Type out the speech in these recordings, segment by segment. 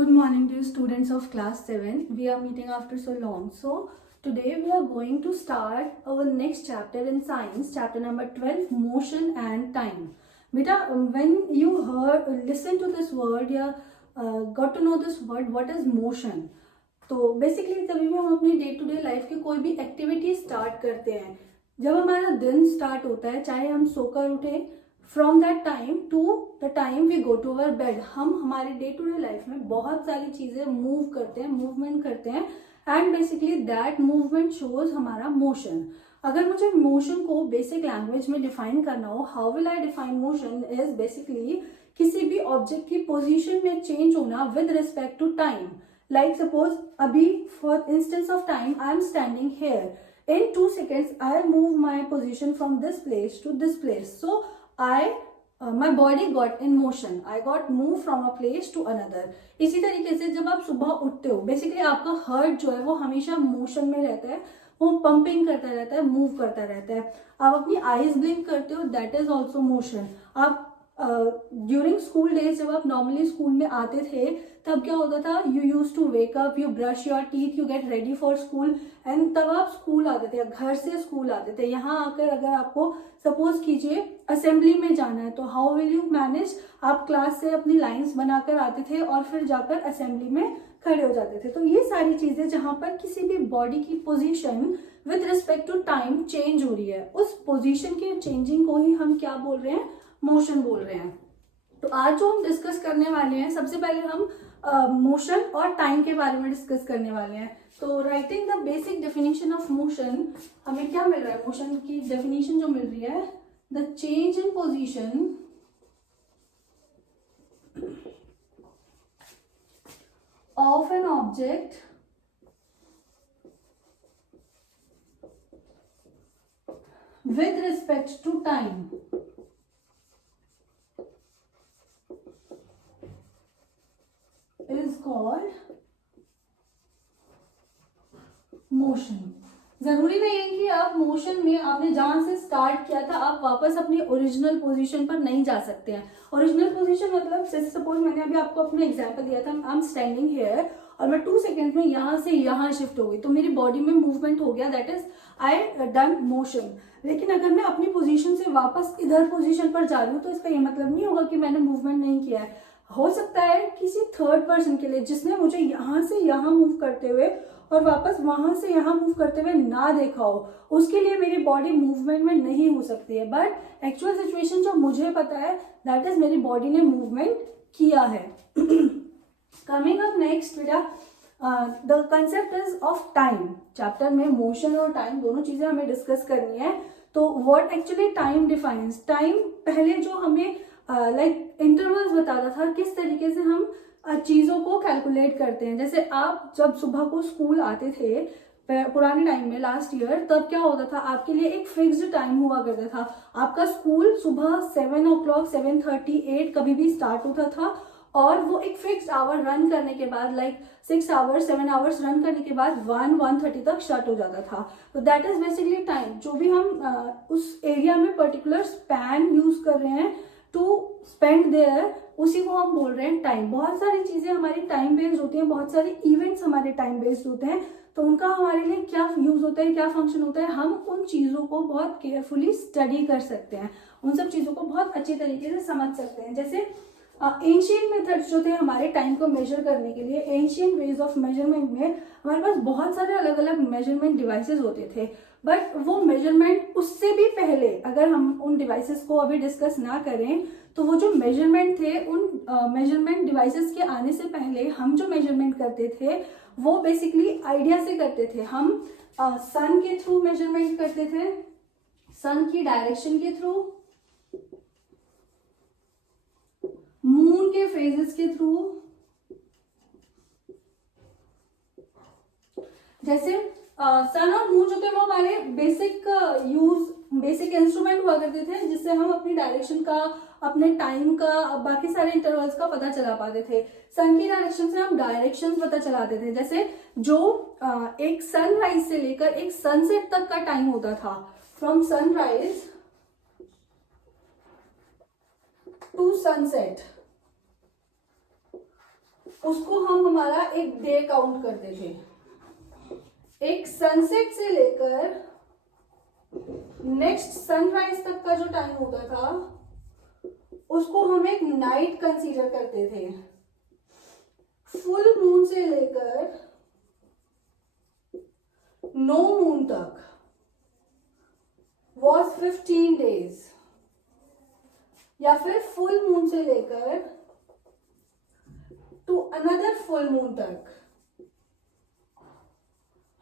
Good morning to you students of class 7. We are meeting after so long. So today we are going to start our next chapter in science, chapter number 12, motion and time. Beta, when you listen to this word या got to know this word, what is motion? तो basically कभी भी हम अपनी day to day life की कोई भी activity start करते हैं, जब हमारा दिन स्टार्ट होता है, चाहे हम सोकर उठे, from that time to the time we go to our bed, हम हमारे डे टू डे लाइफ में बहुत सारी चीजें मूव करते हैं, मूवमेंट करते हैं, and basically that movement shows हमारा मोशन. अगर मुझे मोशन को बेसिक लैंग्वेज में डिफाइन करना हो, how will I define motion is basically किसी भी ऑब्जेक्ट की पोजीशन में चेंज होना with respect to time. Like suppose अभी for instance of time I am standing here. In 2 seconds I move my position from this place to this place. So my body got in motion. I got moved from a place to another. इसी तरीके से जब आप सुबह उठते हो, basically आपका heart जो है वो हमेशा मोशन में रहता है, वो पंपिंग करता रहता है, मूव करता रहता है. आप अपनी आईज ब्लिंक करते हो, दैट इज ऑल्सो मोशन. आप ड्यूरिंग स्कूल डेज जब आप नॉर्मली स्कूल में आते थे, तब क्या होता था, you use to wake up, you brush your teeth, you get ready for school, and तब आप स्कूल आते थे, घर से स्कूल आते थे. यहाँ आकर अगर आपको सपोज कीजिए असेंबली में जाना है, तो हाउ विल यू मैनेज? आप क्लास से अपनी लाइंस बनाकर आते थे और फिर जाकर असेंबली में खड़े हो जाते थे. तो ये सारी चीजें जहां पर किसी भी बॉडी की position with respect to time change हो रही है, उस पोजीशन के चेंजिंग को ही हम क्या बोल रहे हैं? मोशन बोल रहे हैं. तो आज जो हम डिस्कस करने वाले हैं, सबसे पहले हम मोशन और टाइम के बारे में डिस्कस करने वाले हैं. तो writing the basic definition of motion, हमें क्या मिल रहा है? मोशन की डेफिनेशन जो मिल रही है, the change in position of an object with respect to time is called motion. जरूरी नहीं है कि आप मोशन में आपने जहां से स्टार्ट किया था आप वापस अपनी ओरिजिनल पोजीशन पर नहीं जा सकते हैं. ओरिजिनल पोजीशन मतलब सपोज मैंने अभी आपको अपना एग्जांपल दिया था, आई एम स्टैंडिंग हियर और मैं 2 सेकेंड में यहां से यहां शिफ्ट हो गई, तो मेरी बॉडी में मूवमेंट हो गया, that is I done motion. लेकिन अगर मैं अपनी पोजीशन से वापस इधर पोजीशन पर जा रही हूँ, तो इसका ये मतलब नहीं होगा कि मैंने मूवमेंट नहीं किया है. हो सकता है किसी थर्ड पर्सन के लिए जिसने मुझे यहाँ से यहाँ मूव करते हुए और वापस वहां से यहाँ मूव करते हुए ना देखा हो, उसके लिए मेरी बॉडी मूवमेंट में नहीं हो सकती है. बट एक्चुअल सिचुएशन जो मुझे पता है, दैट इज मेरी बॉडी ने मूवमेंट किया है. कमिंग अप नेक्स्ट बेटा, the concept is of time. Chapter में मोशन और टाइम दोनों चीजें हमें डिस्कस करनी है. तो what actually time defines? Time पहले जो हमें लाइक इंटरवल्स बताता था, किस तरीके से हम चीजों को कैलकुलेट करते हैं. जैसे आप जब सुबह को स्कूल आते थे पुराने टाइम में, लास्ट ईयर, तब क्या होता था, आपके लिए एक फिक्स्ड टाइम हुआ करता था. आपका स्कूल सुबह 7 o'clock 7:38 कभी भी स्टार्ट होता था, और वो एक फिक्स्ड आवर रन करने के बाद, लाइक 6 hours 7 hours रन करने के बाद 1:30 तक स्टार्ट हो जाता था. तो दैट इज बेसिकली टाइम. जो भी हम उस एरिया में पर्टिकुलर स्पैन यूज कर रहे हैं टू स्पेंड देयर, उसी को हम बोल रहे हैं टाइम. बहुत सारी चीजें हमारी टाइम बेस्ड होती हैं, बहुत सारे इवेंट्स हमारे टाइम बेस्ड होते हैं, तो उनका हमारे लिए क्या यूज होता है, क्या फंक्शन होता है, हम उन चीजों को बहुत केयरफुली स्टडी कर सकते हैं, उन सब चीजों को बहुत अच्छी तरीके से समझ सकते हैं. जैसे एंशियंट मेथड्स जो थे हमारे टाइम को मेजर करने के लिए, एंशियंट वेज ऑफ मेजरमेंट में हमारे पास बहुत सारे अलग अलग मेजरमेंट डिवाइसेस होते थे. बट वो मेजरमेंट उससे भी पहले, अगर हम उन डिवाइसेस को अभी डिस्कस ना करें, तो वो जो मेजरमेंट थे, उन मेजरमेंट डिवाइसेस के आने से पहले हम जो मेजरमेंट करते थे वो बेसिकली आइडिया से करते थे. हम सन के थ्रू मेजरमेंट करते थे, सन की डायरेक्शन के थ्रू, मून के फेजेस के थ्रू. जैसे सन और मून जो थे वो हमारे बेसिक इंस्ट्रूमेंट हुआ करते थे, जिससे हम अपनी डायरेक्शन का, अपने टाइम का, बाकी सारे इंटरवल्स का पता चला पाते थे. सन की डायरेक्शन से हम डायरेक्शंस पता चलाते थे. जैसे जो एक सनराइज से लेकर एक सनसेट तक का टाइम होता था, फ्रॉम सनराइज टू सनसेट, उसको हम हमारा एक डे काउंट करते थे। एक सनसेट से लेकर नेक्स्ट सनराइज तक का जो टाइम होता था उसको हम एक नाइट कंसीडर करते थे। फुल मून से लेकर नो मून तक वॉज 15 डेज, या फिर फुल मून से लेकर टू अनदर फुल मून तक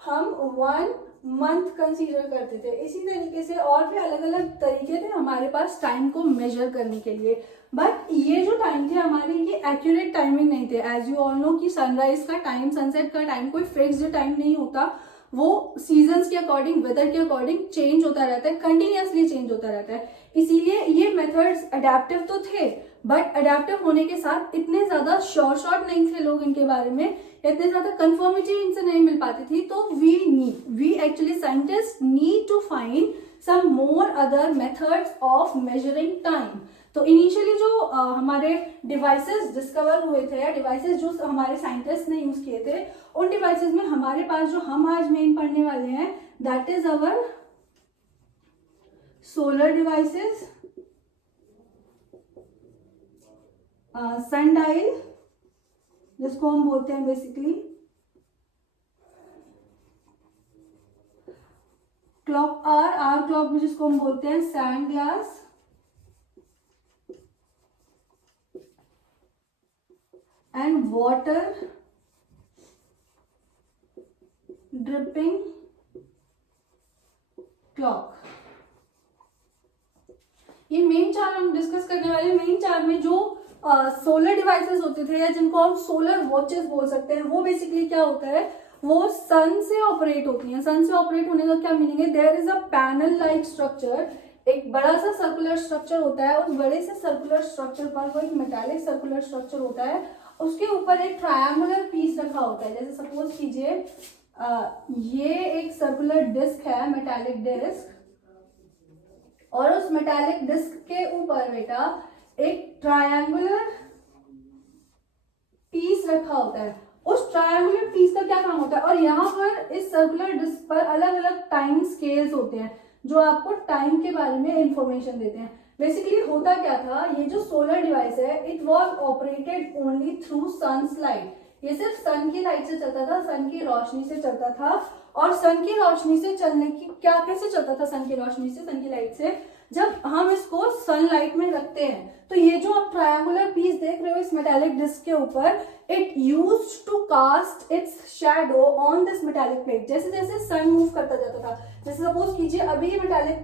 हम 1 मंथ कंसीडर करते थे। इसी तरीके से और भी अलग अलग तरीके थे हमारे पास टाइम को मेजर करने के लिए, बट ये जो टाइम थे हमारे ये एक्यूरेट टाइमिंग नहीं थे। एज यू ऑल नो कि सनराइज का टाइम, सनसेट का टाइम कोई फिक्स्ड टाइम नहीं होता, वो सीजन्स के अकॉर्डिंग, वेदर के अकॉर्डिंग चेंज होता रहता है, कंटिन्यूअसली चेंज होता रहता है। इसीलिए ये मेथड्स अडेप्टिव तो थे, बट अडेप्टिव होने के साथ इतने ज्यादा शॉर्ट नहीं थे लोग इनके बारे में, इतने ज्यादा कंफर्मिटी इनसे नहीं मिल पाती थी। तो we actually scientist need to find some more other methods of measuring time. तो इनिशियली जो हमारे डिवाइसेस डिस्कवर हुए थे या डिवाइसेस जो हमारे साइंटिस्ट ने यूज किए थे, उन डिवाइसेस में हमारे पास जो हम आज मेन पढ़ने वाले हैं that is our solar devices, sundial जिसको हम बोलते हैं बेसिकली, क्लॉक आर क्लॉक भी जिसको हम बोलते हैं, sand glass, and water dripping clock. ये मेन चार हम डिस्कस करने वाले। मेन चार में जो सोलर डिवाइसेस होते थे या जिनको हम सोलर वॉचेस बोल सकते हैं, वो बेसिकली क्या होता है, वो सन से ऑपरेट होती हैं। सन से ऑपरेट होने का क्या मीनिंग है, there is a panel like structure, एक बड़ा सा सर्कुलर स्ट्रक्चर होता है, उस बड़े से सर्कुलर स्ट्रक्चर पर वो एक मेटालिक सर्कुलर स्ट्रक्चर होता है, उसके ऊपर एक ट्रायंगुलर पीस रखा होता है। जैसे सपोज कीजिए ये एक सर्कुलर डिस्क है, मेटालिक डिस्क, और उस मेटालिक डिस्क के ऊपर बेटा एक ट्रायंगुलर पीस रखा होता है। उस ट्रायंगुलर पीस का क्या काम होता है, और यहाँ पर इस सर्कुलर डिस्क पर अलग अलग टाइम स्केल्स होते हैं जो आपको टाइम के बारे में इंफॉर्मेशन देते हैं। बेसिकली होता क्या था, ये जो सोलर डिवाइस है it was operated only through suns light. ये सिर्फ सन की लाइट से चलता था, सन की रोशनी से चलता था। और सन की रोशनी से चलने की क्या, कैसे चलता था सन की रोशनी से, सन की लाइट से, जब हम इसको सनलाइट में रखते हैं तो ये जो आप ट्रायंगुलर पीस देख रहे हो इस मेटालिक डिस्क के ऊपर, it used to cast its shadow on this metallic plate. जैसे जैसे सन मूव करता जाता था, जैसे सपोज कीजिए अभी ये मेटालिक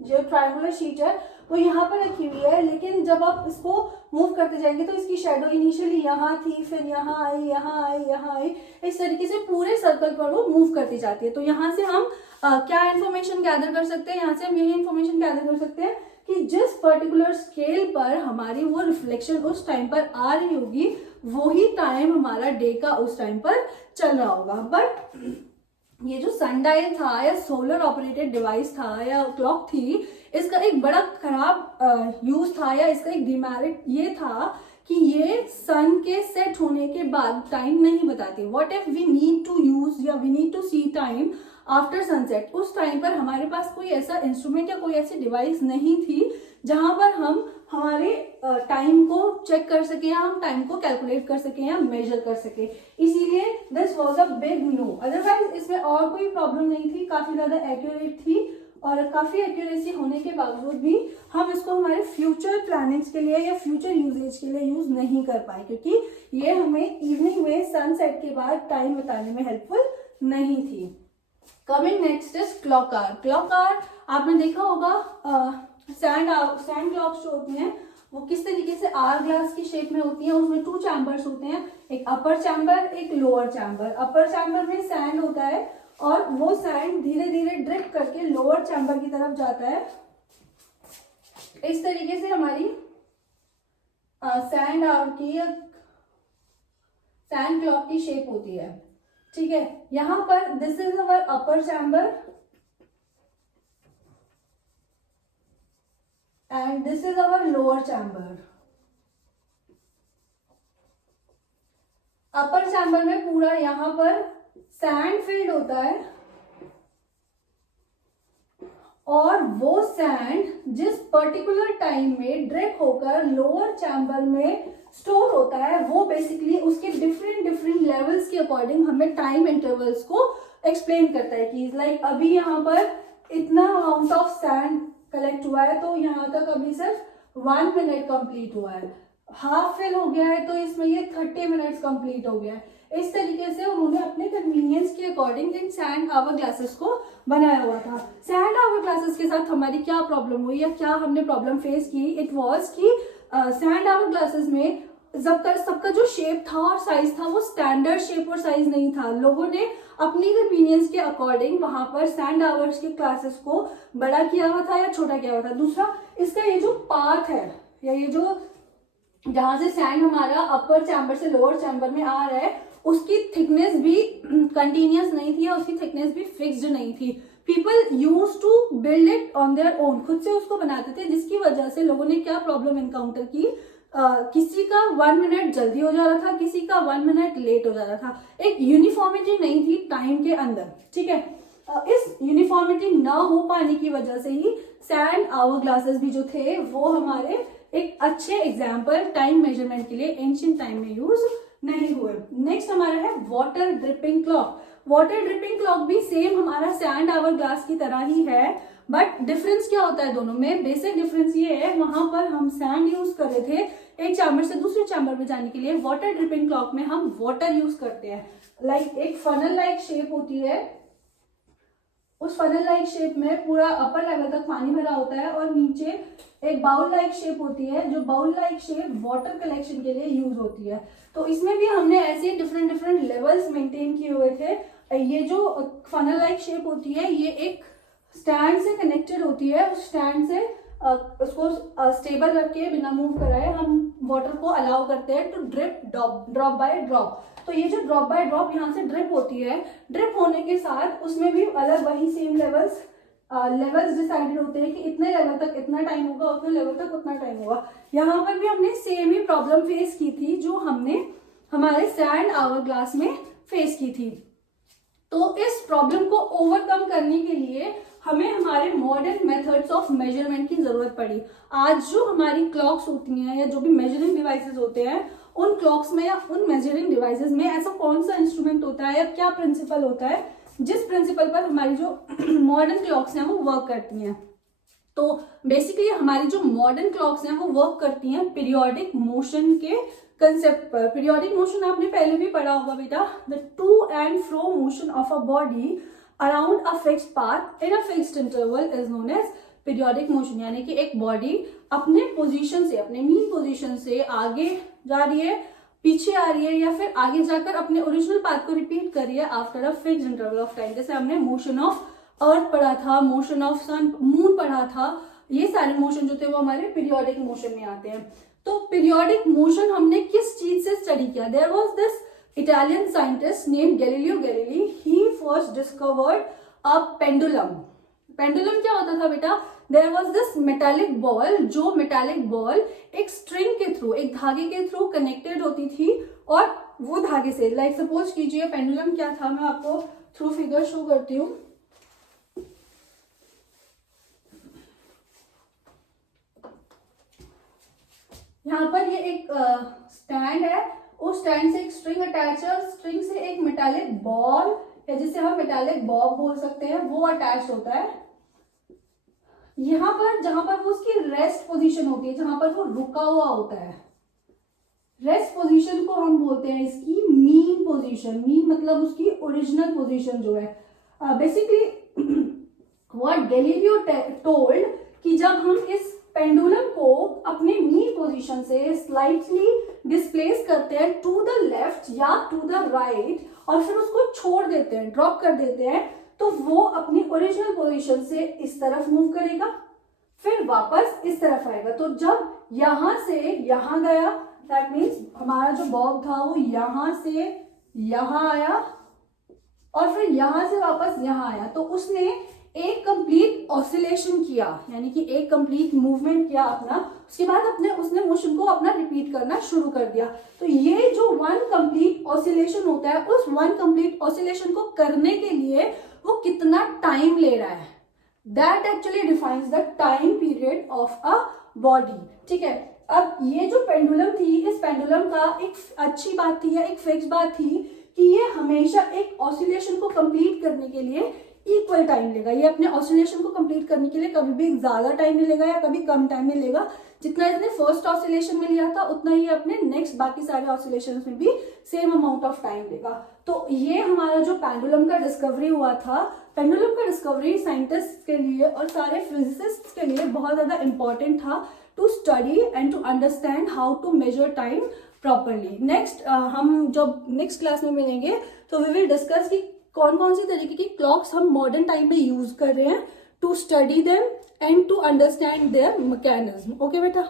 जो ट्रायंगुलर शीट है वो यहाँ पर रखी हुई है, लेकिन जब आप इसको मूव करते जाएंगे तो इसकी शेडो इनिशियली यहाँ थी, फिर यहाँ आई, यहाँ आई, यहाँ आई, इस तरीके से पूरे सर्कल पर वो मूव करती जाती है। तो यहाँ से हम क्या इन्फॉर्मेशन गैदर कर सकते हैं, यहाँ से हम यही इन्फॉर्मेशन गैदर कर सकते हैं कि जिस पर्टिकुलर स्केल पर हमारी वो रिफ्लेक्शन उस टाइम पर आ रही होगी वही टाइम हमारा डे का उस टाइम पर चल रहा होगा। बट ये जो सनडायल था या सोलर ऑपरेटेड डिवाइस था या क्लॉक थी, इसका एक बड़ा खराब यूज था या इसका एक डिमेरिट ये था कि ये सन के सेट होने के बाद टाइम नहीं बताती। What if we need to use या we need to see time after sunset, उस टाइम पर हमारे पास कोई ऐसा इंस्ट्रूमेंट या कोई ऐसी डिवाइस नहीं थी जहां पर हम हमारे टाइम को चेक कर सके या हम टाइम को कैलकुलेट कर सके या मेजर कर सके। इसीलिए this was a big no. Otherwise इसमें और कोई प्रॉब्लम नहीं थी, काफी ज्यादा एक्यूरेट थी, और काफी एक्यूरेसी होने के बावजूद भी हम इसको हमारे फ्यूचर प्लानिंग्स के लिए या फ्यूचर यूजेज के लिए यूज नहीं कर पाए, क्योंकि ये हमें इवनिंग में सनसेट के बाद टाइम बताने में हेल्पफुल नहीं थी। Coming next is clock hour. Clock hour आपने देखा होगा, सैंड क्लॉक्स जो होती हैं वो किस तरीके से आर ग्लास की शेप में होती हैं, उसमें 2 चैम्बर्स होते हैं, एक अपर चैम्बर एक लोअर चैम्बर। अपर चैम्बर में सैंड होता है और वो सैंड धीरे धीरे ड्रिप करके लोअर चैम्बर की तरफ जाता है। इस तरीके से हमारी सैंड आवर की सैंड क्लॉक की शेप होती है, ठीक है। यहां पर this is our upper chamber and this is our lower chamber. Upper chamber में पूरा यहाँ पर सैंड फिल्ड होता है और वो सैंड जिस पर्टिकुलर टाइम में ड्रिप होकर लोअर चैम्बर में स्टोर होता है, वो बेसिकली उसके डिफरेंट डिफरेंट लेवल्स के अकॉर्डिंग हमें टाइम इंटरवल्स को एक्सप्लेन करता है कि लाइक अभी यहाँ पर इतना अमाउंट ऑफ सैंड कलेक्ट हुआ है तो यहाँ तक अभी सिर्फ 1 मिनट कंप्लीट हुआ है, हाफ फिल हो गया है तो इसमें ये 30 मिनट्स कंप्लीट हो गया है। इस तरीके से उन्होंने अपने कन्वीनियंस के अकॉर्डिंग इन सैंड आवर ग्लासेस को बनाया हुआ था। सैंड आवर ग्लासेस के साथ हमारी क्या प्रॉब्लम हुई या क्या हमने प्रॉब्लम फेस की, इट वाज कि सैंड आवर ग्लासेस में सबका जो शेप था और साइज था वो स्टैंडर्ड शेप और साइज नहीं था। लोगों ने अपनी कन्वीनियंस के अकॉर्डिंग वहां पर सैंड आवर्स के ग्लासेस को बड़ा किया हुआ था या छोटा किया हुआ था। दूसरा, इसका ये जो पाथ है या ये जो जहां से सैंड हमारा अपर चैम्बर से लोअर चैम्बर में आ रहा है, उसकी थिकनेस भी कंटिन्यूअस नहीं थी, उसकी थिकनेस भी फिक्स्ड नहीं थी। People use to build it on their own, खुद से उसको बनाते थे, जिसकी वजह से लोगों ने क्या प्रॉब्लम एनकाउंटर की, किसी का 1 मिनट जल्दी हो जा रहा था, किसी का 1 मिनट लेट हो जा रहा था। एक यूनिफॉर्मिटी नहीं थी टाइम के अंदर, ठीक है। इस यूनिफॉर्मिटी ना हो पाने की वजह से ही सैंड आवर ग्लासेस भी जो थे वो हमारे एक अच्छे एग्जाम्पल टाइम मेजरमेंट के लिए एंशिएंट टाइम में यूज नहीं हुए। नेक्स्ट हमारा है water dripping clock. Water dripping clock भी सेम हमारा सैंड आवर ग्लास की तरह ही है, बट डिफरेंस क्या होता है दोनों में? बेसिक डिफरेंस ये है, वहां पर हम सैंड यूज कर रहे थे एक चैम्बर से दूसरे चैम्बर में जाने के लिए। वाटर ड्रिपिंग क्लॉक में हम वाटर यूज करते हैं। लाइक एक फनल लाइक शेप होती है, उस फनल लाइक शेप में पूरा अपर लेवल तक पानी भरा होता है और नीचे एक बाउल लाइक शेप होती है, जो bowl like shape water collection के लिए यूज होती है। तो इसमें भी हमने ऐसे डिफरेंट डिफरेंट लेवल्स मेंटेन किए हुए थे। ये जो फनल लाइक शेप होती है ये एक स्टैंड से कनेक्टेड होती है, उस स्टैंड से उसको स्टेबल रख के बिना मूव कराए हम वाटर को अलाउ करते हैं to drip drop by drop. तो ये जो ड्रॉप बाय ड्रॉप यहाँ से ड्रिप होती है, ड्रिप होने के साथ उसमें भी अलग वही सेम लेवल्स डिसाइडेड होते हैं कि इतने लेवल तक इतना टाइम होगा, उतने लेवल तक उतना टाइम होगा। यहाँ पर भी हमने सेम ही प्रॉब्लम फेस की थी जो हमने हमारे सैंड आवर ग्लास में फेस की थी। तो इस प्रॉब्लम को ओवरकम करने के लिए हमें हमारे मॉडर्न मेथड्स ऑफ मेजरमेंट की जरूरत पड़ी। आज जो हमारी क्लॉक्स होती हैं या जो भी मेजरिंग डिवाइसेस होते हैं, उन क्लॉक्स में या उन मेजरिंग डिवाइसेस में ऐसा कौन सा इंस्ट्रूमेंट होता है या क्या प्रिंसिपल होता है जिस प्रिंसिपल पर हमारी जो मॉडर्न क्लॉक्स हैं वो वर्क करती हैं? तो बेसिकली हमारी जो मॉडर्न क्लॉक्स हैं वो वर्क करती हैं पीरियोडिक मोशन के कंसेप्ट पर। पीरियोडिक मोशन आपने पहले भी पढ़ा होगा बेटा, the to and fro motion of a body around a fixed path in a fixed interval is known as periodic motion. यानी कि एक बॉडी अपने पोजीशन से, अपने मीन पोजीशन से आगे जा रही है, पीछे आ रही है या फिर आगे जाकर अपने ओरिजिनल पाथ को रिपीट कर रही है after a fixed interval of time. जैसे हमने मोशन ऑफ अर्थ पढ़ा था, मोशन ऑफ सन मून पढ़ा था, ये सारे मोशन जो थे वो हमारे पीरियोडिक मोशन में आते हैं। तो पीरियोडिक मोशन हमने किस चीज से स्टडी किया? There was this Italian scientist named Galileo Galilei, he first discovered a pendulum. Pendulum क्या होता था बेटा? There was this metallic ball, जो मेटालिक बॉल एक स्ट्रिंग के थ्रू, एक धागे के थ्रू कनेक्टेड होती थी और वो धागे से, लाइक सपोज कीजिए पेंडुलम क्या था, मैं आपको थ्रू फिगर शो करती हूँ। यहाँ पर ये एक स्टैंड है, उस स्टैंड से एक स्ट्रिंग अटैच है और स्ट्रिंग से एक मेटालिक बॉल या जिसे हम मेटालिक बॉब बोल सकते हैं वो अटैच होता है। यहाँ पर जहां पर वो उसकी रेस्ट पोजीशन होती है, जहां पर वो रुका हुआ होता है, रेस्ट पोजीशन को हम बोलते हैं इसकी मीन पोजीशन। मीन मतलब उसकी ओरिजिनल पोजीशन जो है। बेसिकली व्हाट गैलीलियो टोल्ड कि जब हम इस पेंडुलम को अपने मीन पोजीशन से स्लाइटली डिस्प्लेस करते हैं टू द लेफ्ट या टू द राइट और फिर उसको छोड़ देते हैं, ड्रॉप कर देते हैं, तो वो अपनी ओरिजिनल पोजीशन से इस तरफ मूव करेगा, फिर वापस इस तरफ आएगा। तो जब यहां से यहां गया, दैट मीन्स हमारा जो बॉब था वो यहां से यहां आया और फिर यहां से वापस यहां आया, तो उसने एक कंप्लीट ऑसिलेशन किया, यानी कि एक कंप्लीट मूवमेंट किया अपना, उसके बाद उसने मोशन को अपना रिपीट करना शुरू कर दिया। तो ये जो वन कंप्लीट ऑसिलेशन होता है, उस वन कंप्लीट ऑसिलेशन को करने के लिए वो कितना टाइम ले रहा है, that actually defines the time period of a body. ठीक है, अब ये जो पेंडुलम थी, इस पेंडुलम का एक अच्छी बात थी या एक फिक्स बात थी कि ये हमेशा एक ऑसिलेशन को कंप्लीट करने के लिए इक्वल टाइम लेगा। ये अपने ऑसिलेशन को कंप्लीट करने के लिए कभी भी ज्यादा टाइम नहीं लेगा या कभी कम टाइम नहीं लेगा। जितना इसने फर्स्ट ऑसिलेशन में लिया था उतना ही अपने नेक्स्ट बाकी सारे ऑसिलेशंस में भी सेम अमाउंट ऑफ टाइम लेगा। तो ये हमारा जो पेंडुलम का डिस्कवरी हुआ था, पेंडुलम का डिस्कवरी साइंटिस्ट के लिए और सारे फिजिसिस्ट के लिए बहुत ज्यादा इंपॉर्टेंट था to study and to understand how to measure time properly. Next हम जब नेक्स्ट क्लास में मिलेंगे तो वी विल डिस्कस कि कौन कौन सी तरीके की क्लॉक्स हम मॉडर्न टाइम में यूज कर रहे हैं to study them and to understand their mechanism. Okay बेटा।